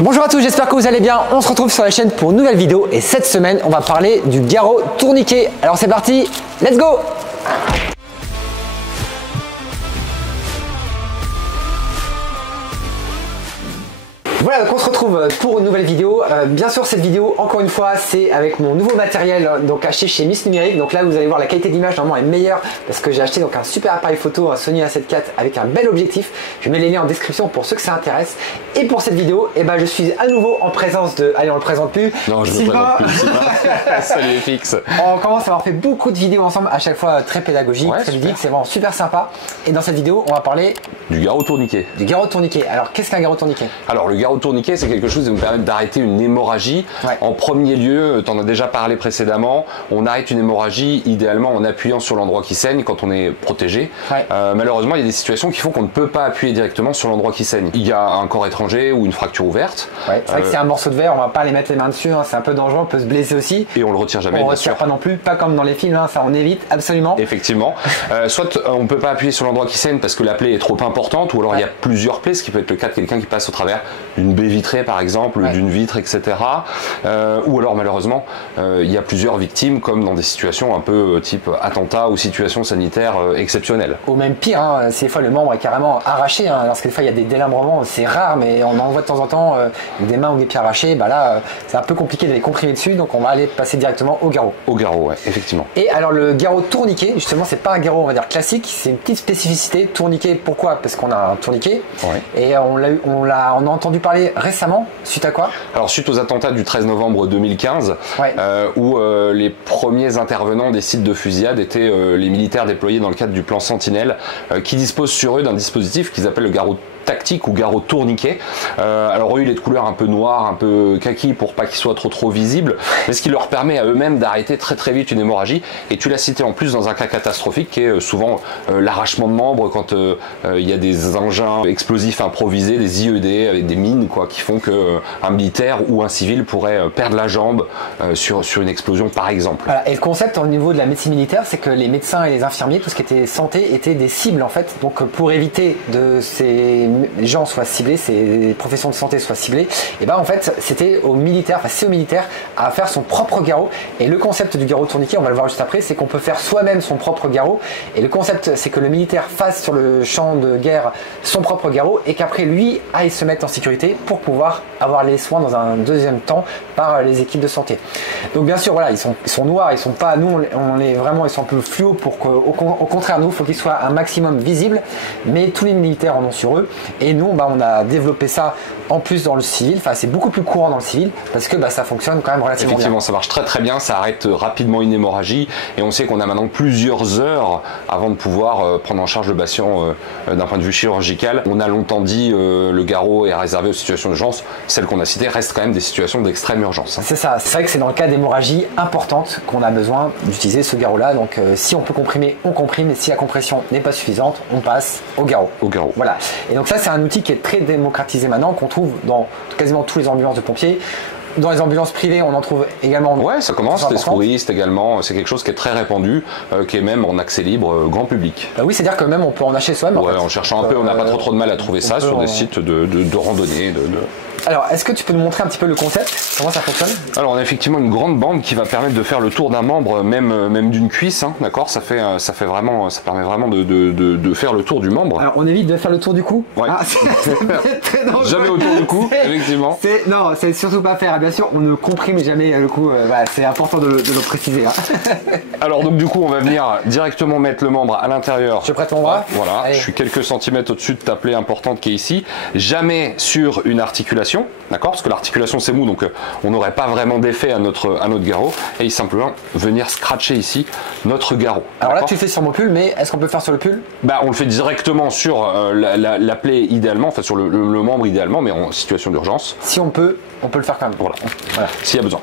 Bonjour à tous, j'espère que vous allez bien. On se retrouve sur la chaîne pour une nouvelle vidéo et cette semaine on va parler du garrot tourniquet. Alors c'est parti, let's go! Voilà, donc on se retrouve pour une nouvelle vidéo. Bien sûr, cette vidéo, encore une fois, c'est avec mon nouveau matériel donc acheté chez Miss Numérique. Donc là, vous allez voir, la qualité d'image normalement est meilleure parce que j'ai acheté donc un super appareil photo, un Sony A7 IV avec un bel objectif. Je mets les liens en description pour ceux que ça intéresse. Et pour cette vidéo, je suis à nouveau en présence de... Allez, on le présente plus. Non, je ne le présente plus. Salut FX. On commence à avoir fait beaucoup de vidéos ensemble, à chaque fois très pédagogiques, très ludiques. C'est vraiment super sympa. Et dans cette vidéo, on va parler du garrot tourniquet. Du garrot tourniquet. Alors, qu'est-ce qu'un garrot tourniquet? Alors, le garrot tourniquet, c'est quelque chose qui nous permet d'arrêter une hémorragie. En premier lieu, tu en as déjà parlé précédemment, on arrête une hémorragie idéalement en appuyant sur l'endroit qui saigne quand on est protégé. Malheureusement, il y a des situations qui font qu'on ne peut pas appuyer directement sur l'endroit qui saigne. Il y a un corps étranger ou une fracture ouverte. C'est vrai que c'est un morceau de verre, on va pas aller mettre les mains dessus, hein, c'est un peu dangereux, on peut se blesser aussi. Et on le retire jamais. On ne retire pas non plus, pas comme dans les films, hein, ça on évite absolument. Effectivement. Soit on ne peut pas appuyer sur l'endroit qui saigne parce que la plaie est trop importante, ou alors il y a plusieurs plaies, ce qui peut être le cas de quelqu'un qui passe au travers d'une baie vitrée par exemple, d'une vitre, etc. Ou alors malheureusement, il y a plusieurs victimes comme dans des situations un peu type attentat ou situation sanitaire exceptionnelle. Ou même pire, hein, si des fois le membre est carrément arraché, hein, parce que des fois il y a des démembrements, c'est rare, mais on en voit de temps en temps des mains ou des pieds arrachés, là c'est un peu compliqué d'aller comprimer dessus, donc on va aller passer directement au garrot. Au garrot, ouais, effectivement. Et alors le garrot tourniquet, justement, c'est pas un garrot on va dire classique, c'est une petite spécificité. Tourniquet, pourquoi? Parce qu'on a un tourniquet, et on a entendu parler récemment, suite à quoi? Alors suite aux attentats du 13 novembre 2015, où les premiers intervenants des sites de fusillade étaient les militaires déployés dans le cadre du plan Sentinelle, qui disposent sur eux d'un dispositif qu'ils appellent le garrot tactique ou garrot tourniquet. Alors eux, il est de couleur un peu noire, un peu kaki pour pas qu'il soit trop visible, mais ce qui leur permet à eux-mêmes d'arrêter très vite une hémorragie. Et tu l'as cité en plus dans un cas catastrophique qui est souvent l'arrachement de membres quand il y a des engins explosifs improvisés, des IED avec des mines qui font que un militaire ou un civil pourrait perdre la jambe sur une explosion par exemple. Voilà. Et le concept au niveau de la médecine militaire, c'est que les médecins et les infirmiers, tout ce qui était santé, étaient des cibles en fait. Donc pour éviter de ces gens soient ciblés, ces professions de santé soient ciblées, et en fait c'était aux militaires, c'est aux militaires à faire son propre garrot. Et le concept du garrot tourniquet, on va le voir juste après, c'est qu'on peut faire soi-même son propre garrot. Et le concept, c'est que le militaire fasse sur le champ de guerre son propre garrot et qu'après lui aille se mettre en sécurité pour pouvoir avoir les soins dans un deuxième temps par les équipes de santé. Donc bien sûr, voilà, ils sont noirs, ils sont pas, nous on est vraiment, ils sont un peu fluo pour qu'au contraire nous, il faut qu'ils soient un maximum visibles, mais tous les militaires en ont sur eux. Et nous, on a développé ça en plus dans le civil. Enfin, c'est beaucoup plus courant dans le civil parce que ça fonctionne quand même relativement bien. Effectivement, ça marche très bien, ça arrête rapidement une hémorragie et on sait qu'on a maintenant plusieurs heures avant de pouvoir prendre en charge le patient d'un point de vue chirurgical. On a longtemps dit le garrot est réservé aux situations d'urgence. Celles qu'on a citées restent quand même des situations d'extrême urgence. C'est ça, c'est vrai que c'est dans le cas d'hémorragie importante qu'on a besoin d'utiliser ce garrot-là. Donc si on peut comprimer, on comprime, et si la compression n'est pas suffisante, on passe au garrot. Voilà. Et donc ça, c'est un outil qui est très démocratisé maintenant, qu'on trouve dans quasiment tous les ambulances de pompiers. Dans les ambulances privées, on en trouve également. Ouais, ça commence, les secouristes également, c'est quelque chose qui est très répandu, qui est même en accès libre, grand public. Oui, c'est-à-dire que même on peut en acheter soi-même. Ouais, en cherchant un peu, on n'a pas trop de mal à trouver ça sur des sites de randonnée. Alors, est-ce que tu peux nous montrer un petit peu le concept? Comment ça fonctionne? Alors, on a effectivement une grande bande qui va permettre de faire le tour d'un membre, même d'une cuisse, d'accord? Ça permet vraiment de faire le tour du membre. Alors, on évite de faire le tour du cou. C'est très dangereux. Jamais autour du cou, effectivement. Non, c'est surtout pas faire. Bien sûr, on ne comprime jamais le cou. C'est important de le préciser. Alors, donc, du coup, on va venir directement mettre le membre à l'intérieur. Je prête mon bras. Voilà, allez. Je suis quelques centimètres au-dessus de ta plaie importante qui est ici. Jamais sur une articulation. D'accord, parce que l'articulation c'est mou, donc on n'aurait pas vraiment d'effet à notre garrot, et simplement venir scratcher ici notre garrot. Alors là tu le fais sur mon pull, mais est-ce qu'on peut le faire sur le pull? On le fait directement sur la plaie idéalement, enfin sur le membre idéalement, mais en situation d'urgence. Si on peut le faire quand même. Voilà. S'il y a besoin.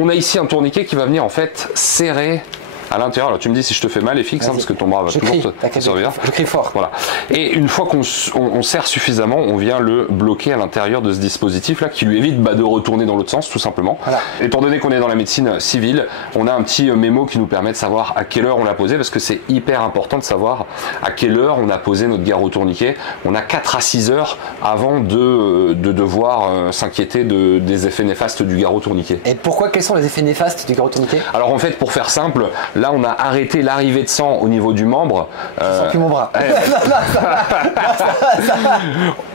On a ici un tourniquet qui va venir en fait serrer à l'intérieur. Alors tu me dis si je te fais mal, FX, parce que ton bras va toujours te servir. Je crie fort. Voilà. Et une fois qu'on serre suffisamment, on vient le bloquer à l'intérieur de ce dispositif-là qui lui évite de retourner dans l'autre sens, tout simplement. Voilà. Étant donné qu'on est dans la médecine civile, on a un petit mémo qui nous permet de savoir à quelle heure on l'a posé, parce que c'est hyper important de savoir à quelle heure on a posé notre garrot tourniquet. On a 4 à 6 heures avant de devoir s'inquiéter des effets néfastes du garrot tourniquet. Et pourquoi, quels sont les effets néfastes du garrot tourniquet? Alors en fait, pour faire simple, là on a arrêté l'arrivée de sang au niveau du membre. Je sens plus mon bras.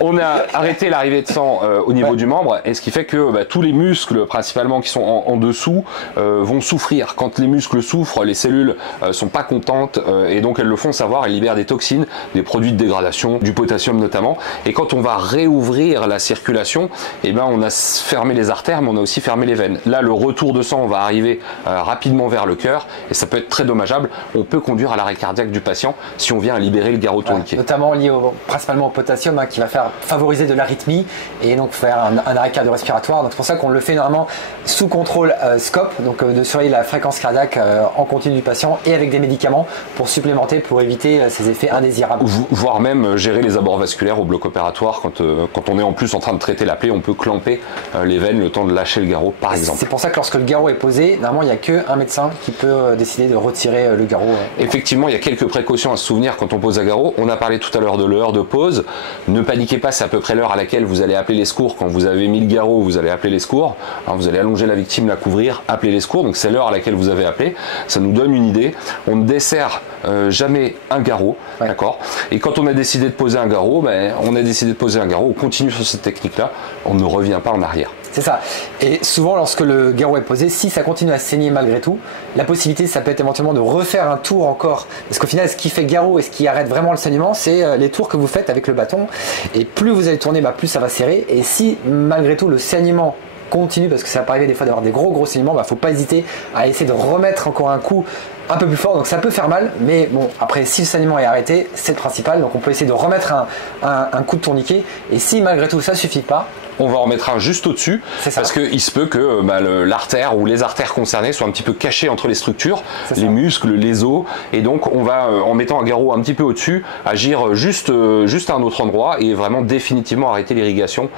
On a arrêté l'arrivée de sang au niveau du membre, et ce qui fait que tous les muscles principalement qui sont en dessous vont souffrir. Quand les muscles souffrent, les cellules sont pas contentes et donc elles le font savoir, elles libèrent des toxines, des produits de dégradation, du potassium notamment. Et quand on va réouvrir la circulation, on a fermé les artères, mais on a aussi fermé les veines. Là, le retour de sang va arriver rapidement vers le cœur et ça peut être très dommageable. On peut conduire à l'arrêt cardiaque du patient si on vient à libérer le garrot tourniquet. Notamment lié principalement au potassium qui va favoriser de l'arythmie et donc faire un arrêt cardio-respiratoire. Donc c'est pour ça qu'on le fait normalement sous contrôle SCOP, donc de surveiller la fréquence cardiaque en continu du patient et avec des médicaments pour supplémenter, pour éviter ces effets indésirables. Voire même gérer les abords vasculaires au bloc opératoire. Quand on est en plus en train de traiter la plaie, on peut clamper les veines le temps de lâcher le garrot par exemple. C'est pour ça que lorsque le garrot est posé, normalement il n'y a qu'un médecin qui peut décider de retirer le garrot. Effectivement, il y a quelques précautions à se souvenir quand on pose un garrot. On a parlé tout à l'heure de l'heure de pause. Ne paniquez pas, c'est à peu près l'heure à laquelle vous allez appeler les secours. Quand vous avez mis le garrot, vous allez appeler les secours. Alors, vous allez allonger la victime, la couvrir, appeler les secours. Donc c'est l'heure à laquelle vous avez appelé. Ça nous donne une idée. On ne dessert jamais un garrot, d'accord. Et quand on a décidé de poser un garrot, on a décidé de poser un garrot. On continue sur cette technique-là. On ne revient pas en arrière. C'est ça. Et souvent, lorsque le garrot est posé, si ça continue à saigner malgré tout, la possibilité, ça peut être éventuellement de refaire un tour encore. Parce qu'au final, ce qui fait garrot et ce qui arrête vraiment le saignement, c'est les tours que vous faites avec le bâton. Et plus vous allez tourner, plus ça va serrer. Et si malgré tout le saignement continue, parce que ça peut arriver des fois d'avoir des gros saignements, faut pas hésiter à essayer de remettre encore un coup un peu plus fort. Donc ça peut faire mal, mais bon, après si le saignement est arrêté, c'est le principal. Donc on peut essayer de remettre un coup de tourniquet. Et si malgré tout ça suffit pas, on va en mettre un juste au-dessus parce qu'il se peut que l'artère ou les artères concernées soient un petit peu cachées entre les structures, les muscles, les os, et donc on va en mettant un garrot un petit peu au-dessus agir juste à un autre endroit et vraiment définitivement arrêter l'irrigation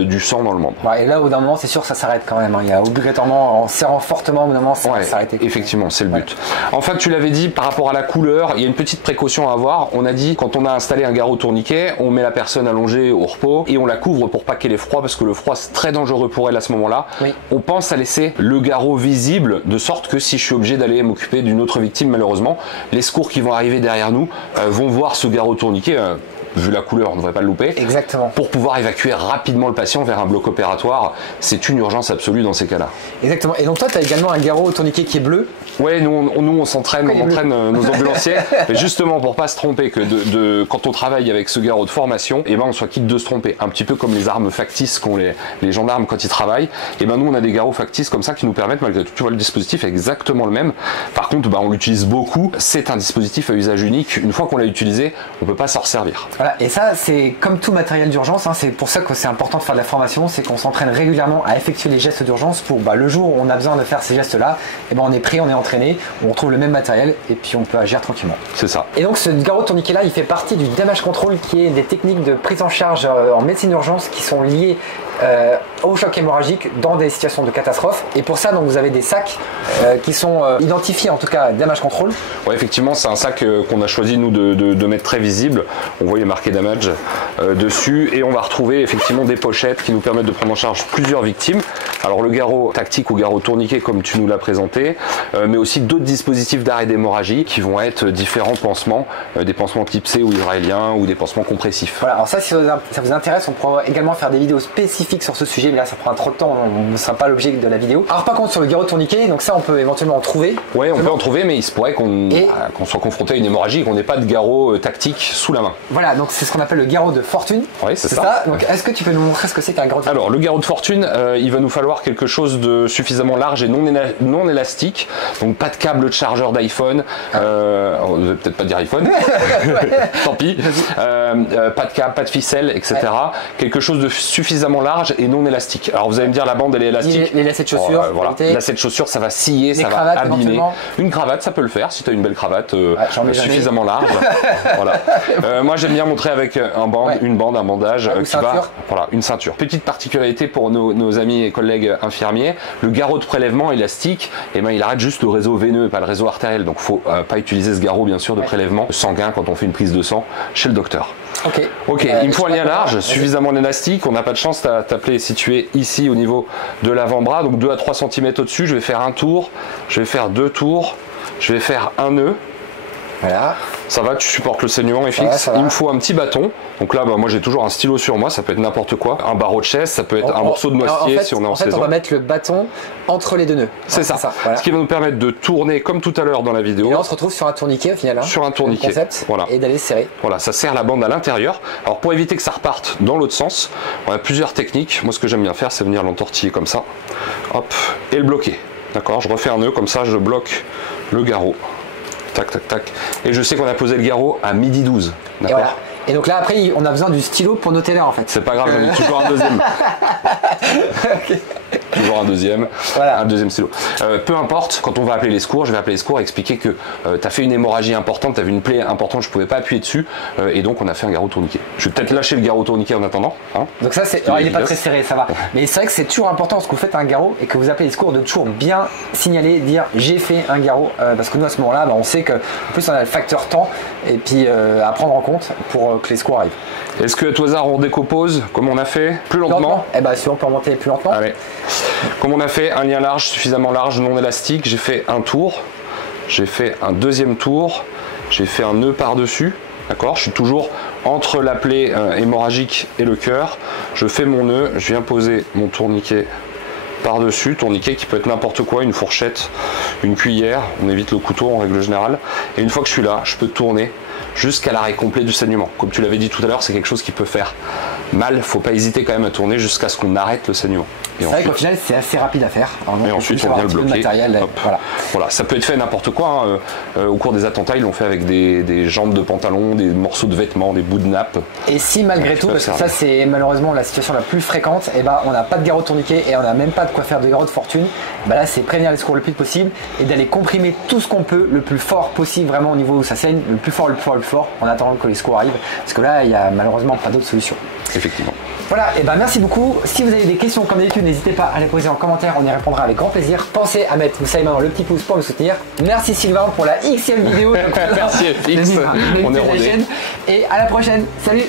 du sang dans le membre. Et là au d'un moment c'est sûr que ça s'arrête quand même, il y a obligatoirement en serrant fortement au bout d'un moment ça va s'arrêter. Effectivement, c'est le but. Enfin, tu l'avais dit par rapport à la couleur, il y a une petite précaution à avoir. On a dit quand on a installé un garrot tourniquet, on met la personne allongée au repos et on la couvre pour pas qu'elle ait froid, parce que le froid c'est très dangereux pour elle à ce moment-là. On pense à laisser le garrot visible, de sorte que si je suis obligé d'aller m'occuper d'une autre victime, malheureusement, les secours qui vont arriver derrière nous vont voir ce garrot tourniquet. Vu la couleur, on ne devrait pas le louper. Exactement. Pour pouvoir évacuer rapidement le patient vers un bloc opératoire, c'est une urgence absolue dans ces cas-là. Exactement. Et donc toi, tu as également un garrot tourniquet qui est bleu. Oui, nous on s'entraîne, on entraîne nos ambulanciers, mais justement pour pas se tromper que quand on travaille avec ce garrot de formation, on soit quitte de se tromper. Un petit peu comme les armes factices qu'ont les gendarmes quand ils travaillent. Nous on a des garrots factices comme ça qui nous permettent malgré tout. Tu vois, le dispositif est exactement le même. Par contre, on l'utilise beaucoup. C'est un dispositif à usage unique. Une fois qu'on l'a utilisé, on peut pas s'en resservir. Voilà, et ça c'est comme tout matériel d'urgence, c'est pour ça que c'est important de faire de la formation, c'est qu'on s'entraîne régulièrement à effectuer les gestes d'urgence pour le jour où on a besoin de faire ces gestes-là, on est prêt, on est entraîné, on retrouve le même matériel et puis on peut agir tranquillement. C'est ça. Et donc ce garrot tourniquet-là, il fait partie du damage control qui est des techniques de prise en charge en médecine d'urgence qui sont liées au choc hémorragique dans des situations de catastrophe. Et pour ça, donc, vous avez des sacs qui sont identifiés, en tout cas damage control. Oui, effectivement, c'est un sac qu'on a choisi nous de mettre très visible. On voit il est marqué damage dessus et on va retrouver effectivement des pochettes qui nous permettent de prendre en charge plusieurs victimes. Alors le garrot tactique ou garrot tourniquet comme tu nous l'as présenté, mais aussi d'autres dispositifs d'arrêt d'hémorragie qui vont être différents pansements, des pansements type C ou israéliens ou des pansements compressifs. Voilà, alors ça si ça vous intéresse, on pourra également faire des vidéos spécifiques sur ce sujet, mais là ça prend trop de temps, on ne sera pas l'objet de la vidéo. Alors par contre sur le garrot tourniquet, donc ça on peut éventuellement en trouver. Oui, on peut en trouver, mais il se pourrait qu'on soit confronté à une hémorragie et qu'on n'ait pas de garrot tactique sous la main. Voilà, donc c'est ce qu'on appelle le garrot de fortune. Oui, c'est ça. Donc est-ce que tu peux nous montrer ce que c'est qu'un garrot de fortune? Alors le garrot de fortune, il va nous falloir falloir quelque chose de suffisamment large et non élastique. Donc pas de câble de chargeur d'iPhone, on ne veut peut-être pas dire iPhone, tant pis. Pas de câble, pas de ficelle, etc. Quelque chose de suffisamment large et non élastique. Alors vous allez me dire la bande elle est élastique. Les lacets de chaussures. Voilà. Les lacets de chaussures ça va scier, ça va abîmer. Une cravate ça peut le faire si tu as une belle cravate suffisamment large. Voilà. Moi j'aime bien montrer avec un bandage qui va. Voilà, une ceinture. Petite particularité pour nos amis et collègues infirmiers, le garrot de prélèvement élastique, il arrête juste le réseau veineux, pas le réseau artériel. Donc faut pas utiliser ce garrot bien sûr de prélèvement sanguin quand on fait une prise de sang chez le docteur. Ok, il me faut un lien large, suffisamment élastique. On n'a pas de chance, ta plaie est située ici au niveau de l'avant-bras, donc 2 à 3 cm au-dessus. Je vais faire un tour, je vais faire 2 tours, je vais faire un nœud. Voilà. Ça va, tu supportes le saignement FX. Il me faut un petit bâton. Donc là, moi j'ai toujours un stylo sur moi, ça peut être n'importe quoi. Un barreau de chaise, ça peut être un morceau de noisetier si on est en saison. On va mettre le bâton entre les deux nœuds. C'est ça. Ce qui va nous permettre de tourner comme tout à l'heure dans la vidéo. Et là, on se retrouve sur un tourniquet au final. Sur un tourniquet. Et d'aller serrer. Voilà, ça serre la bande à l'intérieur. Alors pour éviter que ça reparte dans l'autre sens, on a plusieurs techniques. Moi ce que j'aime bien faire, c'est venir l'entortiller comme ça. Hop, et le bloquer. D'accord, je refais un nœud, comme ça je bloque le garrot. Tac, tac, tac. Et je sais qu'on a posé le garrot à 12h12. D'accord. Et donc là, après, on a besoin du stylo pour noter l'heure en fait. C'est pas grave, j'en ai toujours un deuxième. Toujours un deuxième stylo. Peu importe, quand on va appeler les secours, je vais appeler les secours et expliquer que tu as fait une hémorragie importante, tu as vu une plaie importante, je pouvais pas appuyer dessus, et donc on a fait un garrot tourniquet. Je vais peut-être lâcher le garrot tourniquet en attendant. Donc ça, il n'est pas très serré, ça va. Mais c'est vrai que c'est toujours important, parce que vous faites un garrot et que vous appelez les secours, de toujours bien signaler, dire j'ai fait un garrot, parce que nous à ce moment-là, on sait que en plus on a le facteur temps, et puis à prendre en compte pour que les secours arrivent. Est-ce que à tout hasard on décompose comme on a fait plus lentement? Si on peut remonter plus lentement. Allez. Comme on a fait un lien large, suffisamment large, non élastique, j'ai fait un tour, j'ai fait un deuxième tour, j'ai fait un nœud par-dessus, d'accord? Je suis toujours entre la plaie hémorragique et le cœur, je fais mon nœud, je viens poser mon tourniquet par-dessus, tourniquet qui peut être n'importe quoi, une fourchette, une cuillère, on évite le couteau en règle générale, et une fois que je suis là, je peux tourner jusqu'à l'arrêt complet du saignement. Comme tu l'avais dit tout à l'heure, c'est quelque chose qui peut faire mal, faut pas hésiter quand même à tourner jusqu'à ce qu'on arrête le saignement. C'est vrai qu'au final c'est assez rapide à faire. Et ensuite on vient le bloquer. Voilà, ça peut être fait n'importe quoi. Au cours des attentats, ils l'ont fait avec des jambes de pantalon, des morceaux de vêtements, des bouts de nappe. Et si malgré tout, parce que ça c'est malheureusement la situation la plus fréquente, on n'a pas de garrot tourniquet et on n'a même pas de quoi faire de garrot de fortune, là c'est prévenir les secours le plus vite possible et d'aller comprimer tout ce qu'on peut le plus fort possible, vraiment au niveau où ça saigne, le plus fort, en attendant que les secours arrivent, parce que là il n'y a malheureusement pas d'autre solution. Effectivement. Voilà, merci beaucoup. Si vous avez des questions comme d'habitude, n'hésitez pas à les poser en commentaire, on y répondra avec grand plaisir. Pensez à mettre, vous savez maintenant, le petit pouce pour me soutenir. Merci Sylvain pour la Xème vidéo. Merci FX, on est rodé. Et à la prochaine, salut.